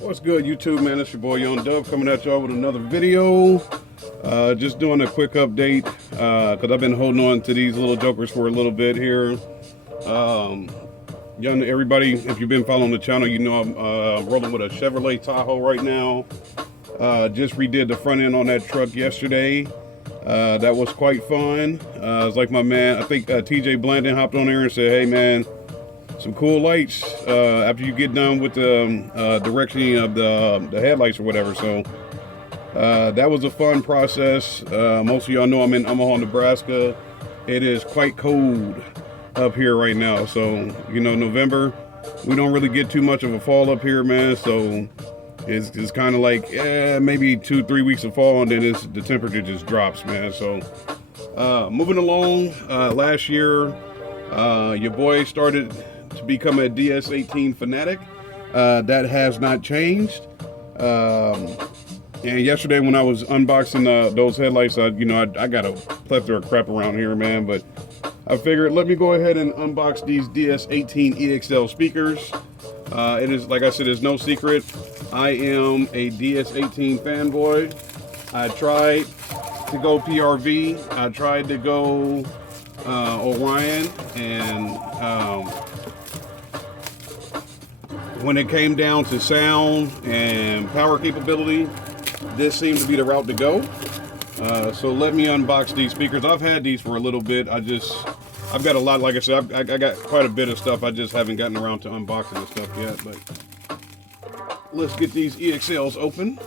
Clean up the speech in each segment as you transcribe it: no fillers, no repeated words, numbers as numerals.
What's good, YouTube, man? It's your boy Young Dove coming at y'all with another video. Just doing a quick update because I've been holding on to these little jokers for a little bit here. Everybody, if you've been following the channel, you know I'm rolling with a Chevrolet Tahoe right now. Just redid the front end on that truck yesterday. That was quite fun. It's like my man, I think TJ Blandon hopped on there and said, hey man, some cool lights after you get done with the directioning of the headlights or whatever. So that was a fun process. Most of y'all know I'm in Omaha, Nebraska. It is quite cold up here right now. So, you know, November, we don't really get too much of a fall up here, man. So it's kind of like maybe 2-3 weeks of fall, and then the temperature just drops, man. So moving along, last year, your boy started to become a DS18 fanatic. That has not changed. And yesterday when I was unboxing those headlights, I got a plethora of crap around here, man, but I figured let me go ahead and unbox these DS18 EXL speakers. It is, like I said, it's no secret, I am a DS18 fanboy. I tried to go PRV, I tried to go Orion, and when it came down to sound and power capability, this seemed to be the route to go. So let me unbox these speakers. I've had these for a little bit. I've got a lot, like I said, I got quite a bit of stuff. I just haven't gotten around to unboxing the stuff yet, but let's get these EXLs open.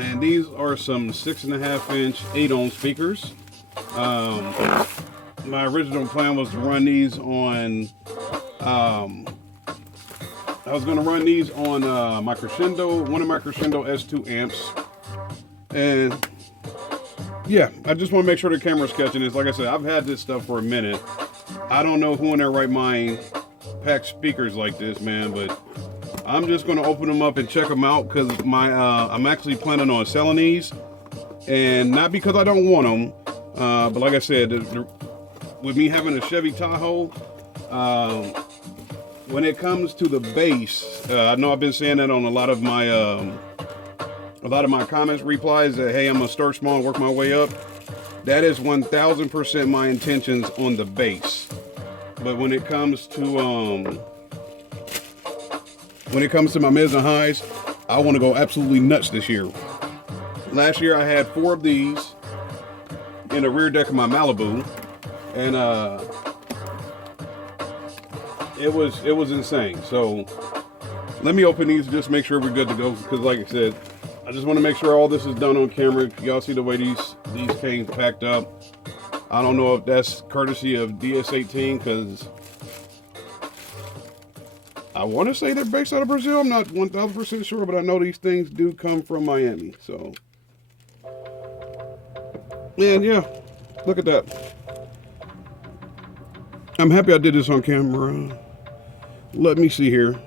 And these are some 6.5-inch 8-ohm speakers. My original plan was to run these on I was going to run these on my Crescendo, one of my Crescendo S2 amps. And yeah, I just want to make sure the camera's catching this. Like I said, I've had this stuff for a minute. I don't know who in their right mind packs speakers like this, man, but I'm just going to open them up and check them out because I'm actually planning on selling these. And not because I don't want them, but like I said, with me having a Chevy Tahoe, when it comes to the bass, I know I've been saying that on a lot of my comments replies that, hey, I'm gonna start small and work my way up. That is 1000% my intentions on the bass. But when it comes to my mids and highs, I want to go absolutely nuts this year. Last year I had 4 of these in the rear deck of my Malibu, and it was insane. So let me open these, just make sure we're good to go, because like I said, I just want to make sure all this is done on camera. Y'all see the way these came packed up. I don't know if that's courtesy of DS18, because I want to say they're based out of Brazil. I'm not 1000% sure, but I know these things do come from Miami. So, and yeah, look at that. I'm happy I did this on camera. Let me see here.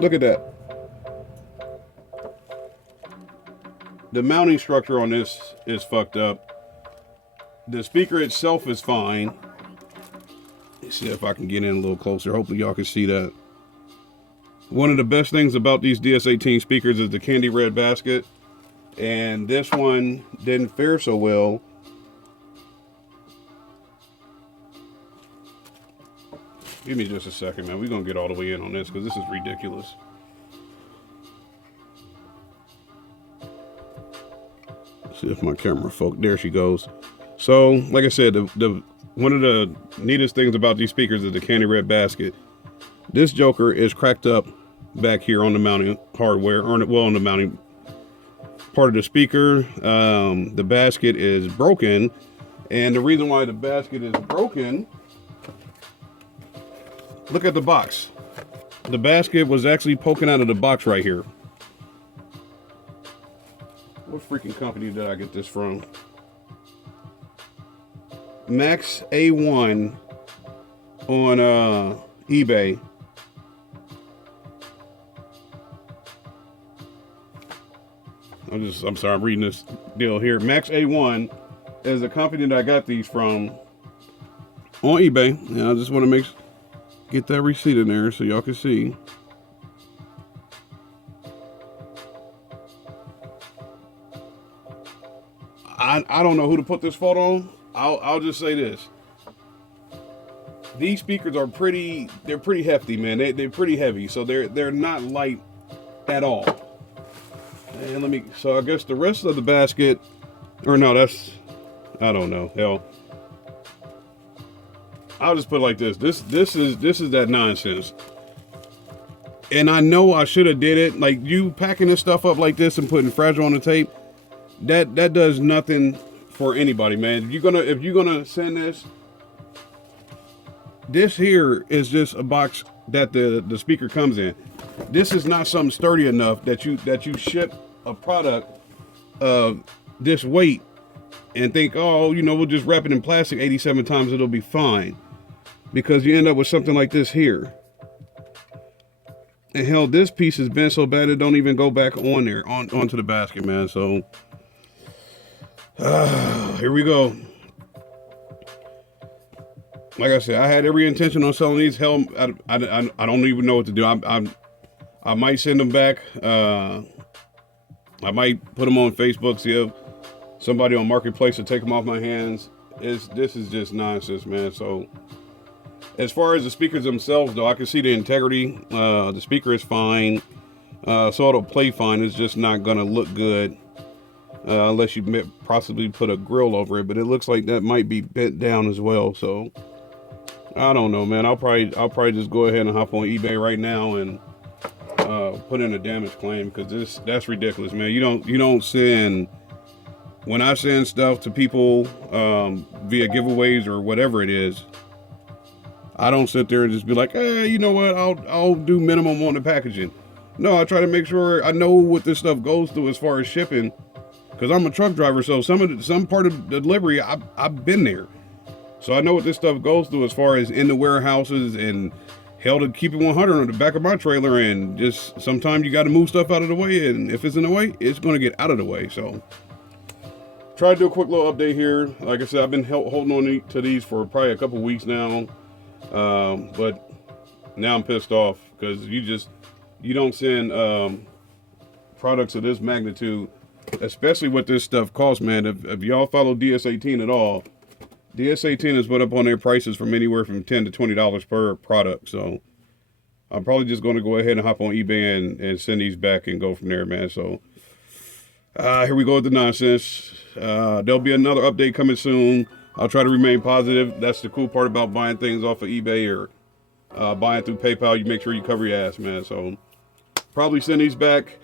Look at that. The mounting structure on this is fucked up. The speaker itself is fine. Let's see if I can get in a little closer. Hopefully y'all can see that. One of the best things about these DS18 speakers is the candy red basket. And this one didn't fare so well. Give me just a second, man. We're going to get all the way in on this because this is ridiculous. Let's see if my camera focus. There she goes. So, like I said, one of the neatest things about these speakers is the candy red basket. This joker is cracked up back here on the mounting hardware, or on the mounting part of the speaker. The basket is broken, and the reason why the basket is broken, look at the box. The basket was actually poking out of the box right here. What freaking company did I get this from? Max A1 on eBay. I'm sorry, I'm reading this deal here. Max A1 is the company that I got these from on eBay. And I just want to make get that receipt in there so y'all can see. I don't know who to put this fault on. I'll just say this. These speakers are pretty hefty, man. They're pretty heavy, so they're not light at all. And so I guess the rest of the basket, or no, I don't know. Hell, I'll just put it like this. This is that nonsense. And I know I should have did it. Like, you packing this stuff up like this and putting fragile on the tape, that does nothing for anybody, man. If you're gonna send this here is just a box that the speaker comes in. This is not something sturdy enough that you ship a product of this weight and think, oh, we'll just wrap it in plastic 87 times, it'll be fine. Because you end up with something like this here. And hell, this piece has been so bad it don't even go back on there, onto the basket, man. So here we go. Like I said, I had every intention on selling these. Hell, I don't even know what to do. I might send them back. I might put them on Facebook, see if somebody on Marketplace will take them off my hands. This is just nonsense, man. So as far as the speakers themselves, though, I can see the integrity. The speaker is fine. So it'll play fine. It's just not going to look good unless you possibly put a grill over it. But it looks like that might be bent down as well. So I don't know, man. I'll probably just go ahead and hop on eBay right now and put in a damage claim, because that's ridiculous, man. You don't send, when I send stuff to people via giveaways or whatever it is, I don't sit there and just be like, hey, you know what? I'll do minimum on the packaging. No, I try to make sure I know what this stuff goes through as far as shipping, because I'm a truck driver. So some part of the delivery, I've been there. So I know what this stuff goes through as far as in the warehouses, and hell, to keep it 100 on the back of my trailer. And just sometimes you got to move stuff out of the way. And if it's in the way, it's going to get out of the way. So try to do a quick little update here. Like I said, I've been holding on to these for probably a couple weeks now. But now I'm pissed off, because you don't send products of this magnitude, especially what this stuff costs, man. If y'all follow DS18 at all, DS18 has put up on their prices from anywhere from $10 to $20 per product. So I'm probably just going to go ahead and hop on eBay and send these back and go from there, man. So here we go with the nonsense. There'll be another update coming soon. I'll try to remain positive. That's the cool part about buying things off of eBay or buying through PayPal. You make sure you cover your ass, man. So probably send these back.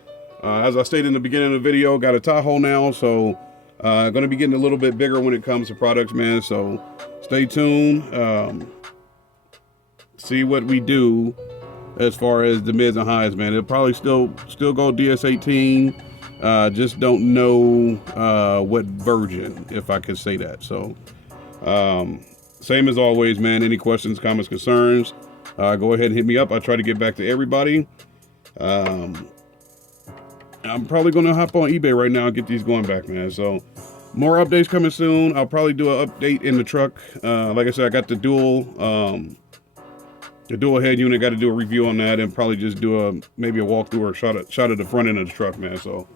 As I stated in the beginning of the video, got a Tahoe now, so going to be getting a little bit bigger when it comes to products, man. So stay tuned. See what we do as far as the mids and highs, man. It'll probably still go DS18. Just don't know what version, if I could say that. So same as always, man. Any questions, comments, concerns, go ahead and hit me up. I try to get back to everybody. I'm probably going to hop on eBay right now and get these going back, man. So more updates coming soon. I'll probably do an update in the truck. Like I said, I got the dual head unit. Got to do a review on that, and probably just do maybe a walkthrough or shot of the front end of the truck, man. So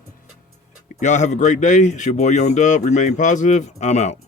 y'all have a great day. It's your boy Young Dub. Remain positive. I'm out.